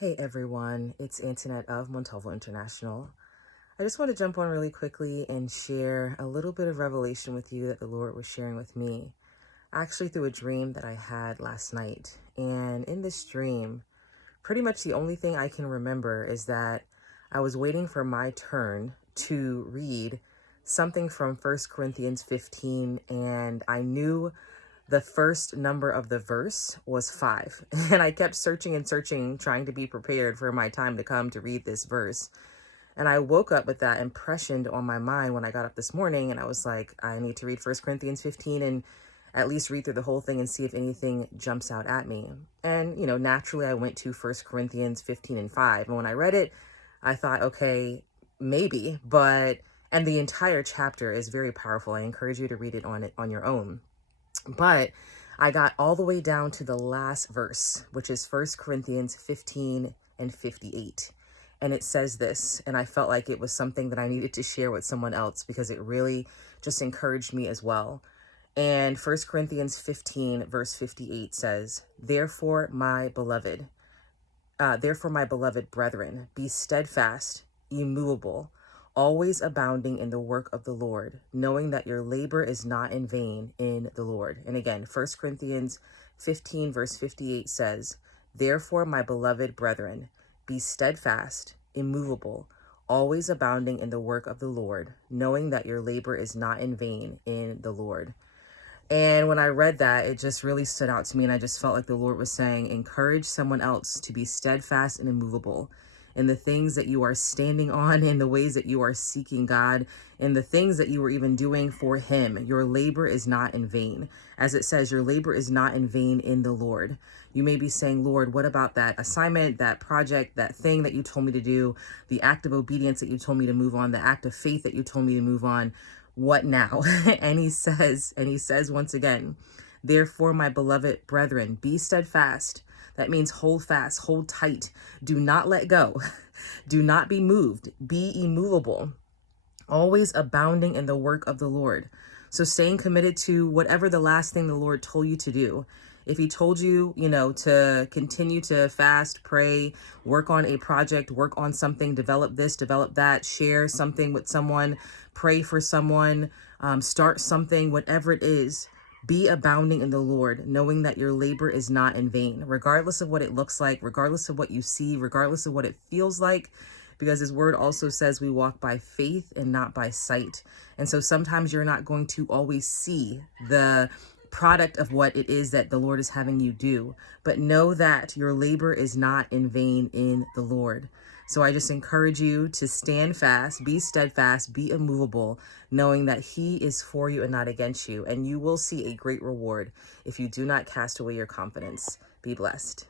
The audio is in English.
Hey everyone, it's Antonette of Montalvo International. I just want to jump on really quickly and share a little bit of revelation with you that the Lord was sharing with me, actually through a dream that I had last night. And in this dream, pretty much the only thing I can remember is that I was waiting for my turn to read something from 1 Corinthians 15, and I knew the first number of the verse was 5. And I kept searching and searching, trying to be prepared for my time to come to read this verse. And I woke up with that impression on my mind when I got up this morning, and I was like, I need to read 1 Corinthians 15 and at least read through the whole thing and see if anything jumps out at me. And, naturally I went to 1 Corinthians 15 and 5. And when I read it, I thought, okay, maybe, and the entire chapter is very powerful. I encourage you to read it on your own. But I got all the way down to the last verse, which is 1 Corinthians 15 and 58. And it says this, and I felt like it was something that I needed to share with someone else because it really just encouraged me as well. And 1 Corinthians 15 verse 58 says, therefore my beloved brethren, be steadfast, immovable, always abounding in the work of the Lord, knowing that your labor is not in vain in the Lord. And again, 1 Corinthians 15 verse 58 says, therefore, my beloved brethren, be steadfast, immovable, always abounding in the work of the Lord, knowing that your labor is not in vain in the Lord. And when I read that, it just really stood out to me. And I just felt like the Lord was saying, encourage someone else to be steadfast and immovable in the things that you are standing on, in the ways that you are seeking God, in the things that you are even doing for him. Your labor is not in vain. As it says, your labor is not in vain in the Lord. You may be saying, Lord, what about that assignment, that project, that thing that you told me to do, the act of obedience that you told me to move on, the act of faith that you told me to move on? What now? And he says once again, therefore, my beloved brethren, be steadfast. That means hold fast, hold tight. Do not let go. Do not be moved. Be immovable, always abounding in the work of the Lord. So staying committed to whatever the last thing the Lord told you to do. If he told you, to continue to fast, pray, work on a project, work on something, develop this, develop that, share something with someone, pray for someone, start something, whatever it is, be abounding in the Lord, knowing that your labor is not in vain, regardless of what it looks like, regardless of what you see, regardless of what it feels like, because his word also says we walk by faith and not by sight. And so sometimes you're not going to always see the product of what it is that the Lord is having you do, but know that your labor is not in vain in the Lord. So I just encourage you to stand fast, be steadfast, be immovable, knowing that he is for you and not against you. And you will see a great reward if you do not cast away your confidence. Be blessed.